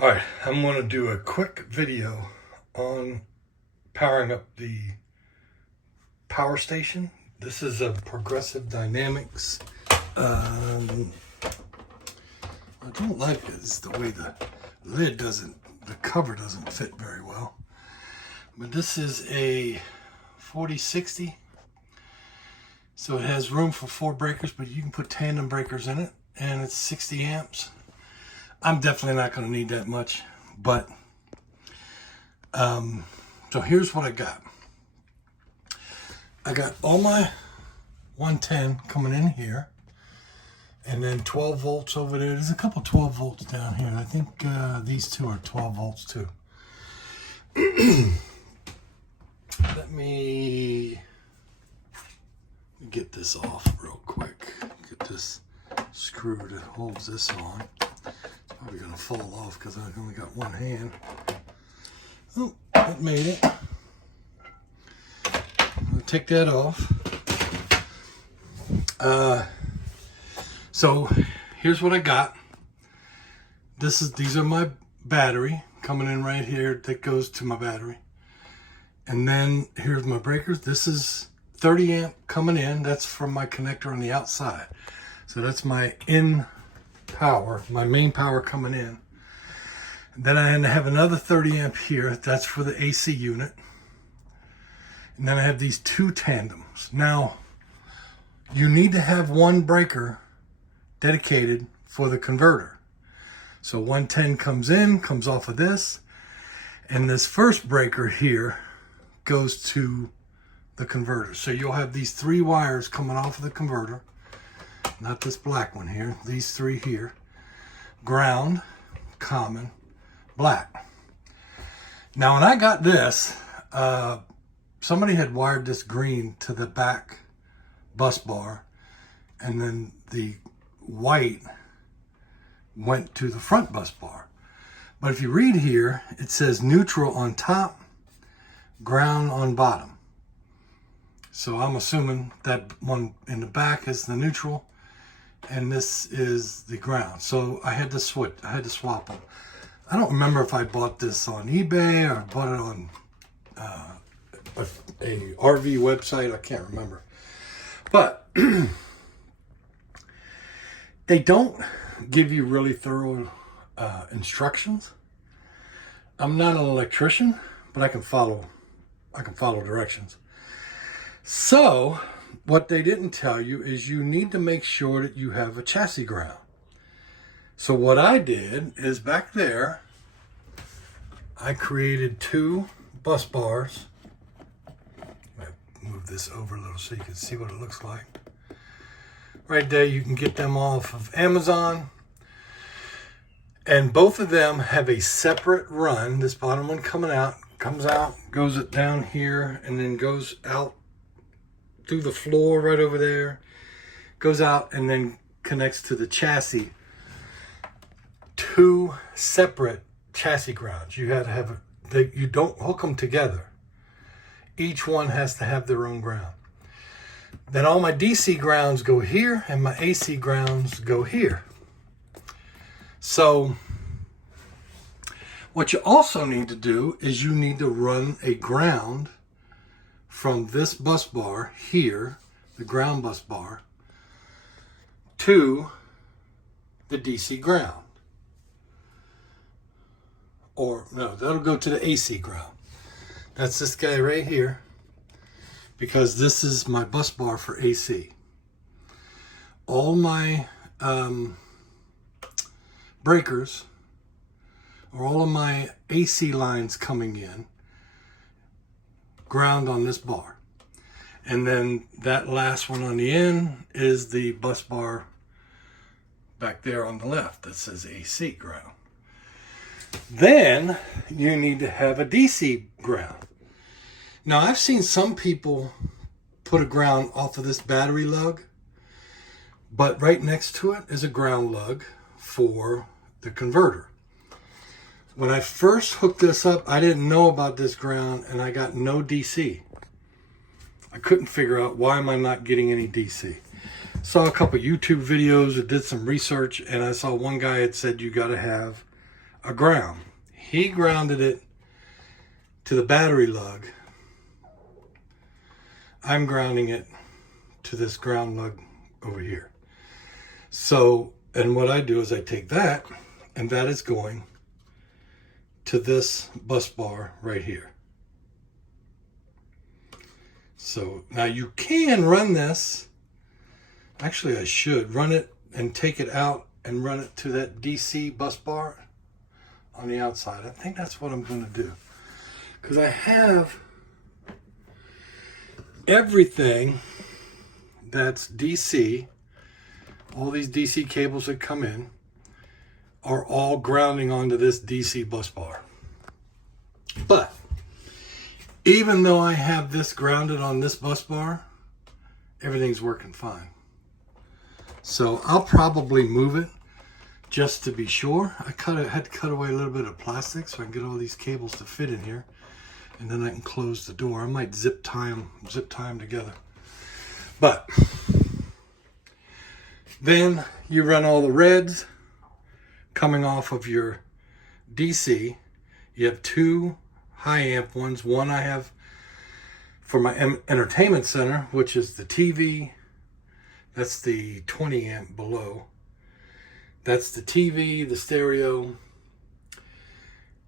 Alright, I'm going to do a quick video on powering up the power station. This is a Progressive Dynamics. I don't like is the way the cover doesn't fit very well. But this is a 4060. So it has room for 4 breakers, but you can put tandem breakers in it, and it's 60 amps. I'm definitely not going to need that much, but so here's what I got. I got all my 110 coming in here, and then 12 volts over there. There's a couple 12 volts down here. I think these two are 12 volts too. Let me get this off real quick. Get this screw that holds this on. It's probably gonna fall off because I've only got one hand. Oh, that made it. I'll take that off. So here's what I got. These are my battery coming in right here. That goes to my battery. And then here's my breakers. This is 30 amp coming in. That's from my connector on the outside. So that's my in power, my main power coming in. And then I have another 30 amp here. That's for the AC unit. And then I have these 2 tandems. Now, you need to have one breaker dedicated for the converter. So 110 comes in, comes off of this. And this first breaker here goes to the converter. So you'll have these 3 wires coming off of the converter. Not this black one here. These 3 here. Ground, common, black. Now when I got this, somebody had wired this green to the back bus bar, and then the white went to the front bus bar. But if you read here, it says neutral on top, ground on bottom. So I'm assuming that one in the back is the neutral, and this is the ground. So I had to switch. I had to swap them. I don't remember if I bought this on eBay or bought it on a RV website. I can't remember. But they don't give you really thorough instructions. I'm not an electrician, but I can follow directions. So what they didn't tell you is you need to make sure that you have a chassis ground. So what I did is back there, I created 2 bus bars. I move this over a little so you can see what it looks like. Right there, you can get them off of Amazon. And both of them have a separate run. This bottom one comes out, goes it down here, and then goes out through the floor right over there, goes out and then connects to the chassis. 2 separate chassis grounds. You had to have you don't hook them together. Each one has to have their own ground. Then all my DC grounds go here and my AC grounds go here. So what you also need to do is you need to run a ground from this bus bar here, the ground bus bar, to the DC ground. Or no, that'll go to the AC ground. That's this guy right here, because this is my bus bar for AC. All my breakers, or all of my AC lines coming in, ground on this bar. And then that last one on the end is the bus bar back there on the left that says AC ground. Then you need to have a DC ground. Now I've seen some people put a ground off of this battery lug, but right next to it is a ground lug for the converter. When I first hooked this up, I didn't know about this ground, and I got no DC. I couldn't figure out why am I not getting any DC. Saw a couple YouTube videos, I did some research, and I saw one guy had said you got to have a ground. He grounded it to the battery lug. I'm grounding it to this ground lug over here. So, and what I do is I take that, and that is going to this bus bar right here. So now you can run this. Actually, I should run it and take it out and run it to that DC bus bar on the outside. I think that's what I'm going to do, because I have everything that's DC. All these DC cables that come in are all grounding onto this DC bus bar. But even though I have this grounded on this bus bar, everything's working fine. So I'll probably move it just to be sure. I had to cut away a little bit of plastic so I can get all these cables to fit in here, and then I can close the door. I might zip tie them together. But then you run all the reds coming off of your DC. You have two high amp ones. One I have for my entertainment center, which is the TV. That's the 20 amp below. That's the TV, the stereo,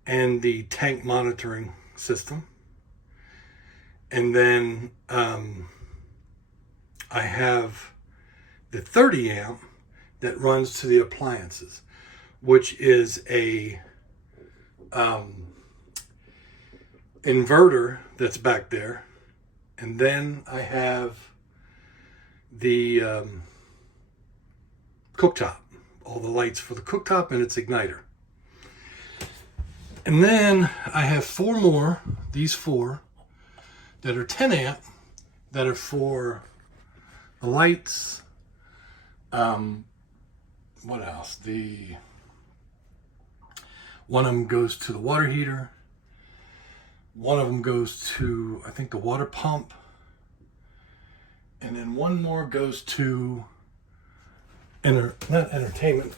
and the tank monitoring system. And then I have the 30 amp that runs to the appliances, which is a inverter that's back there. And then I have the cooktop, all the lights for the cooktop and its igniter. And then I have four more, these four, that are 10 amp, that are for the lights. What else? One of them goes to the water heater. One of them goes to, I think, the water pump. And then one more goes to, not entertainment,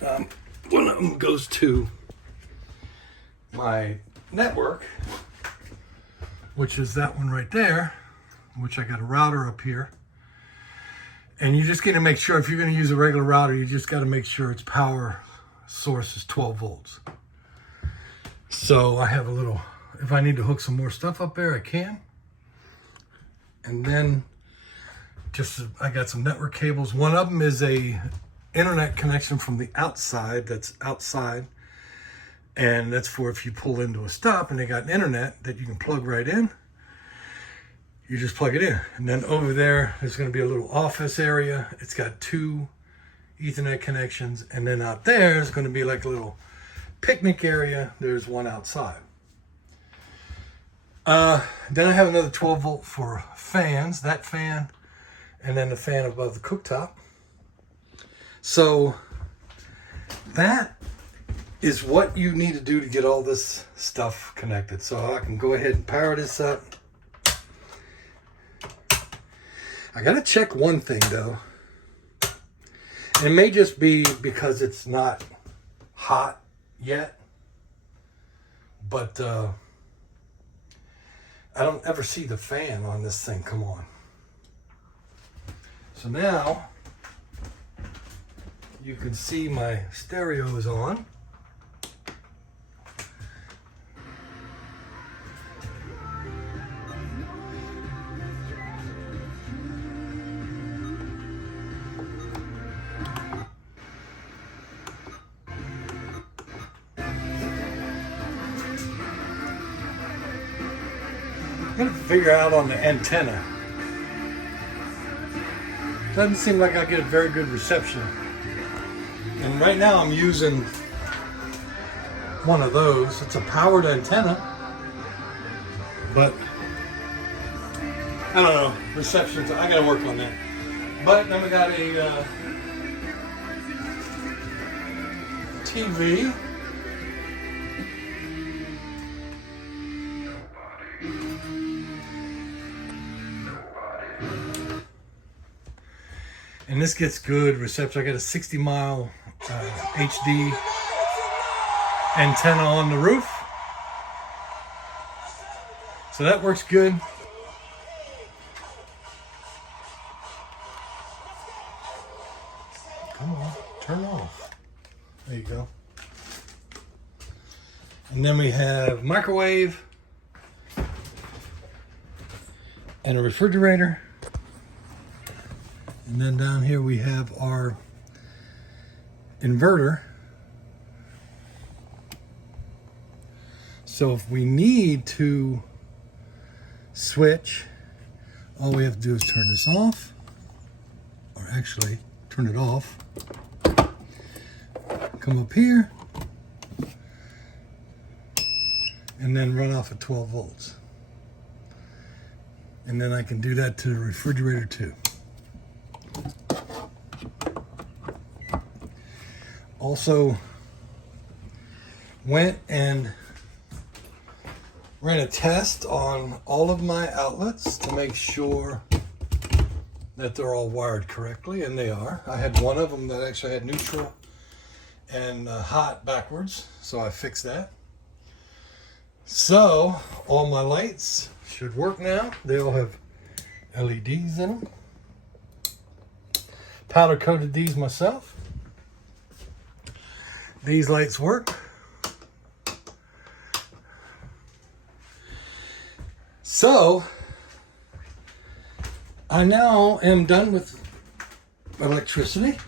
one of them goes to my network, which is that one right there, which I got a router up here. And you just got to make sure, if you're going to use a regular router, you just got to make sure its power source is 12 volts. So I have a little, if I need to hook some more stuff up there, I can. And then I got some network cables. One of them is a internet connection from the outside, that's outside. And that's for if you pull into a stop and they got an internet that you can plug right in. You just plug it in. And then over there, there's going to be a little office area. It's got two Ethernet connections. And then out there is going to be like a little picnic area. There's one outside. Then I have another 12 volt for fans, that fan, and then the fan above the cooktop. So that is what you need to do to get all this stuff connected. So I can go ahead and power this up. I gotta check one thing though. And it may just be because it's not hot yet, but I don't ever see the fan on this thing come on. So now you can see my stereo is on. I'm gonna figure out on the antenna. Doesn't seem like I get a very good reception. And right now I'm using one of those. It's a powered antenna, but I don't know, reception, I gotta work on that. But then we got a TV. And this gets good reception. I got a 60 mile HD antenna on the roof. So that works good. Come on, turn off. There you go. And then we have microwave and a refrigerator. And then down here we have our inverter. So if we need to switch, all we have to do is turn this off, or actually turn it off. Come up here and then run off at 12 volts. And then I can do that to the refrigerator too. Also went and ran a test on all of my outlets to make sure that they're all wired correctly, and they are. I had one of them that actually had neutral and hot backwards, so I fixed that. So all my lights should work now. They all have LEDs in them. Powder coated these myself. These lights work. So I now am done with electricity.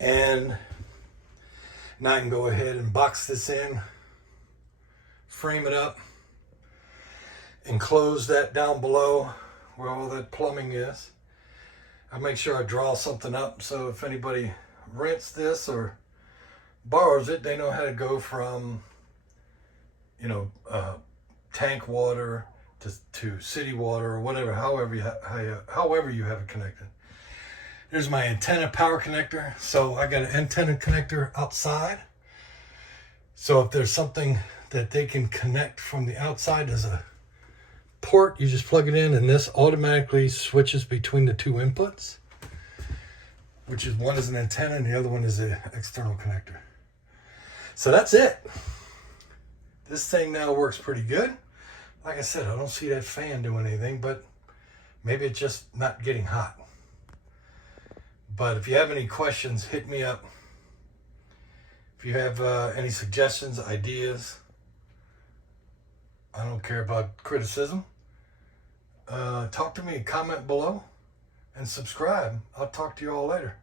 And now I can go ahead and box this in, frame it up, and close that down below where all that plumbing is. I make sure I draw something up so if anybody rents this or borrows it, they know how to go from, you know, tank water to city water or whatever, however you have it connected. There's my antenna power connector. So I got an antenna connector outside. So if there's something that they can connect from the outside as a port, you just plug it in and this automatically switches between the two inputs, which is one is an antenna and the other one is an external connector. So that's it. This thing now works pretty good. Like I said, I don't see that fan doing anything, but maybe it's just not getting hot. But if you have any questions, hit me up. If you have any suggestions, ideas, I don't care about criticism. Talk to me, comment below, and subscribe. I'll talk to you all later.